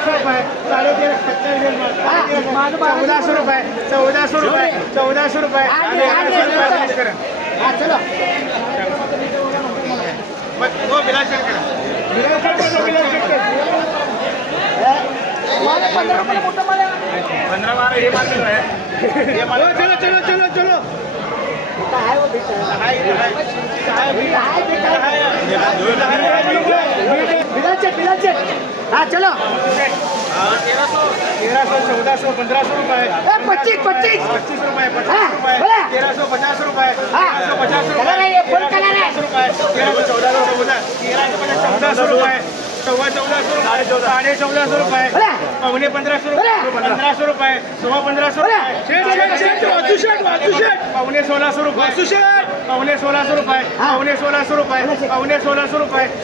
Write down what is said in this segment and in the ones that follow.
1300 रुपये 1400 रुपये 1400 रुपये 1400 रुपये हा चलो वो बिलास करा 15-12 ये माल है ये माल चलो चलो चलो चलो है वो बेटा बिलाचे हाँ चलो 1300 1400 1500 रुपये 25 25 रुपये 50 रुपये 1350 रुपये 1350 रुपये 1400 रुपये 1400 रुपये 1400 रुपये 1500 रुपये 1500 रुपये 1600 रुपये 1600 रुपये 1600 रुपये 1600 रुपये 1600 रुपये 1600 रुपये हाँ बोलो 700 रुपये 800 रुपये 800 रुपये 800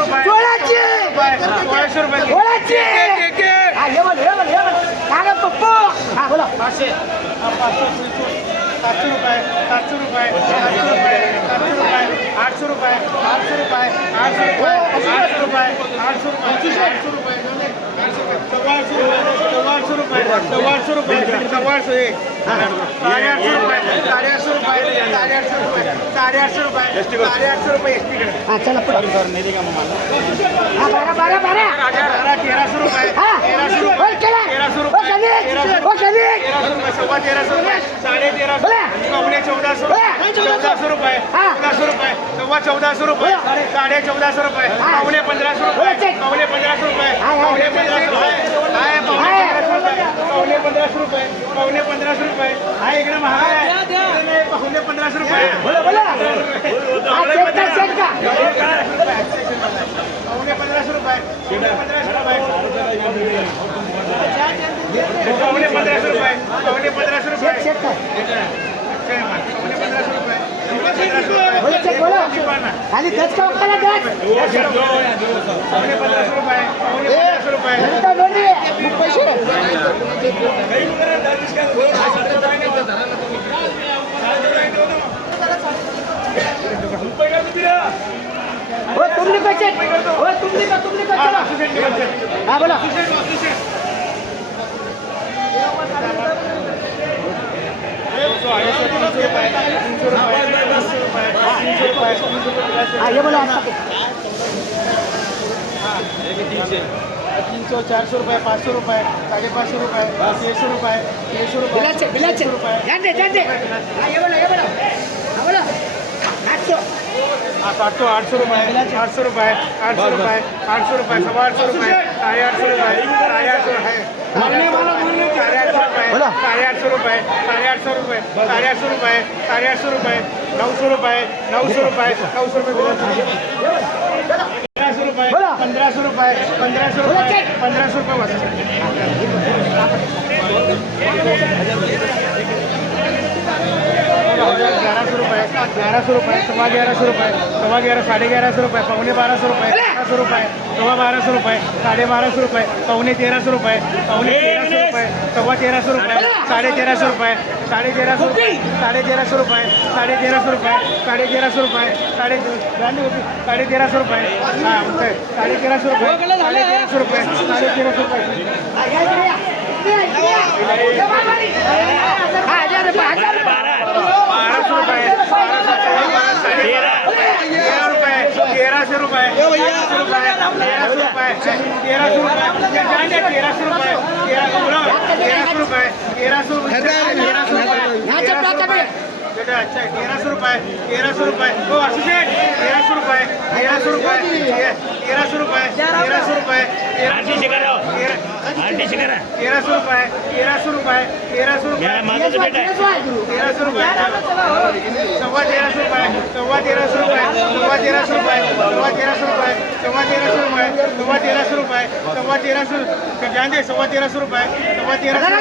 रुपये 1400 रुपये 800 रुपये हाँ चलो हाँ 12 1300 रुपये 1300 रुपये 1300 रुपये 1300 रुपये 1400 रुपये 1400 रुपये 1400 रुपये 1400 रुपये 1450 रुपये 1500 रुपये 1500 रुपये 1500 रुपये 1500 रुपये हा एकदम महाग आहे 1500 रुपये बोला बोला चेक का 1500 रुपये 1500 रुपये 1500 रुपये 1500 रुपये चेक का 1500 रुपये बोला चेक बोला खाली 10 का उठाला 10 1500 रुपये 1500 रुपये नंतर नोंदणी पैसे हो तुमने पैसे हो तुमने का चलो हाँ बोला हाँ ये बोला आपका 300 400 रुपये 500 रुपये 550 रुपये 600 रुपये 600 रुपये बिलाचे जान दे हाँ ये बोला हाँ बोला 800 800 रुपये 800 रुपये 800 रुपये 800 रुपये 800 रुपये 850 रुपये 850 है 850 रुपये 850 रुपये 850 रुपये 850 रुपये 900 रुपये 900 रुपये 900 रुपये 1500 रुपये 1500 रुपये 1500 रुपये 1500 रुपये 1100 रुपये 1100 रुपये 1150 रुपये 11 1150 रुपये 11.5 रुपये 1200 रुपये 1200 रुपये 1250 रुपये 1300 रुपये 1300 रुपये 1300 रुपये 1350 रुपये 1350 रुपये 1350 रुपये 1350 रुपये 1350 रुपये 1350 रुपये हाँ 1350 रुपये 1350 रुपये 1350 रुपये अच्छा 1300 रुपये 1300 रुपये ओ असिस्टेंट 1300 रुपये 1300 रुपये 1300 रुपये 1300 रुपये 1300 रुपये 1300 रुपये 1300 रुपये 1300 रुपये 1300 रुपये 1300 रुपये 1300 रुपये 1300 रुपये 1300 रुपये 1300 जान दे 1300 रुपये 1300 रुपये 13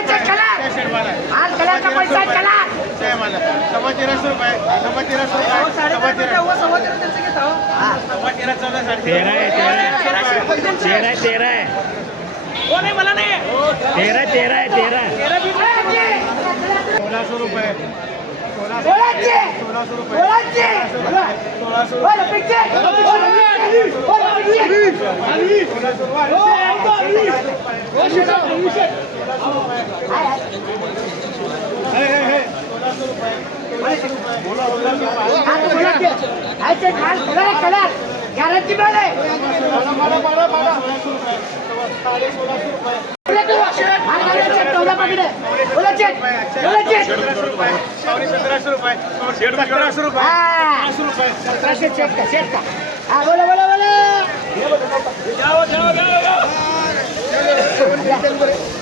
है मला नाही 13 1600 रुपये 1600 रुपये गॅरंटी मिळाले चौदा पकडे बोला चेक बोला चेक 1700 रुपये 1700 रुपये 1700 चेक का चेक का हा बोला बोला बोला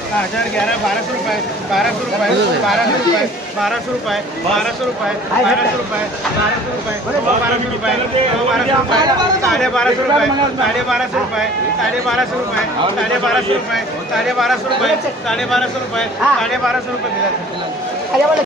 11 1200 रुपये 1200 रुपये 1200 रुपये 1200 रुपये 1200 रुपये 1200 रुपये 1200 रुपये 1200 रुपये 1200 रुपये 1250 रुपये 1250 रुपये 1250 रुपये 1250 रुपये 1250 रुपये 1250 रुपये 1250 रुपये 1250 रुपये